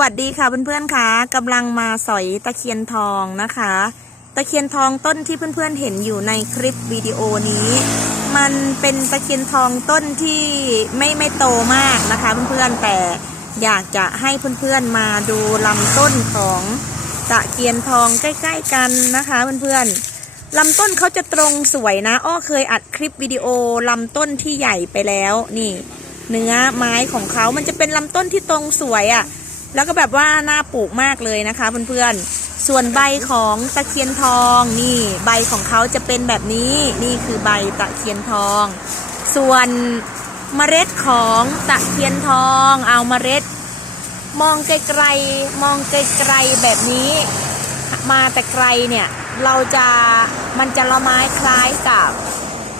วัสดีค่ะเพื่อนๆค่ะกำลังมาสอยตะเคียนทองนะคะ ตะเคียนทองต้นที่เพื่อนๆเห็นอยู่ในคลิปวิดีโอนี้ มันเป็นตะเคียนทองต้นที่ไม่ไม่โตมากนะคะ เพื่อนๆแต่อยากจะให้เพื่อนๆมาดูลำต้นของตะเคียนทองใกล้ ๆกันนะคะเพื่อนๆลำต้นเขาจะตรงสวยนะ อ้อเคยอัดคลิปวิดีโอลำต้นที่ใหญ่ไปแล้วนี่ เนื้อไม้ของเขามันจะเป็นลำต้นที่ตรงสวยอะ่ะ แล้วก็แบบว่าน่าปลูกมากเลยนะคะเพื่อนๆ ส่วนใบของตะเคียนทองนี่ใบของเขาจะเป็นแบบนี้นี่คือใบตะเคียนทอง ส่วนเมล็ดของตะเคียนทอง เอาเมล็ด มองไกลๆมองไกลๆแบบนี้ มาแต่ไกลเนี่ยเราจะมันจะละไม้คล้ายกับ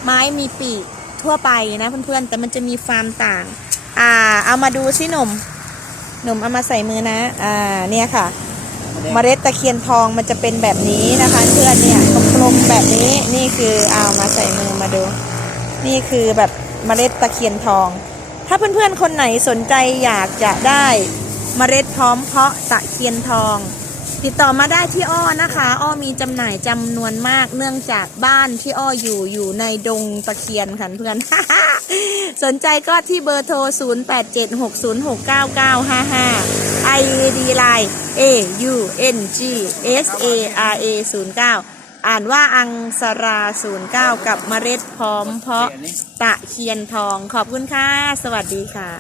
ไม้มีปีกทั่วไปนะเพื่อนๆแต่มันจะมีความต่าง อ่า เอามาดูสิหนุ่ม หนุ่มเอามาใส่มือนะ อ่า เนี่ยค่ะ เมล็ดตะเคียนทองมันจะเป็นแบบนี้นะคะ เพื่อนเนี่ยกลมๆแบบนี้ นี่คือเอามาใส่มือมาดู นี่คือแบบเมล็ดตะเคียนทอง ถ้าเพื่อนๆคนไหนสนใจอยากจะได้เมล็ดพร้อมเพาะตะเคียนทอง ติดต่อมาได้ที่อ้อนะคะ อ้อมีจำหน่ายจำนวนมากเนื่องจากบ้านที่อ้ออยู่อยู่ในดงตะเคียนค่ะเพื่อน สนใจก็ที่เบอร์โทร 0876069955 ID Line A U N G S A R A 09อ่านว่าอังสรา 09 กับเมล็ดพร้อมเพาะตะเคียนทองขอบคุณค่ะ สวัสดีค่ะ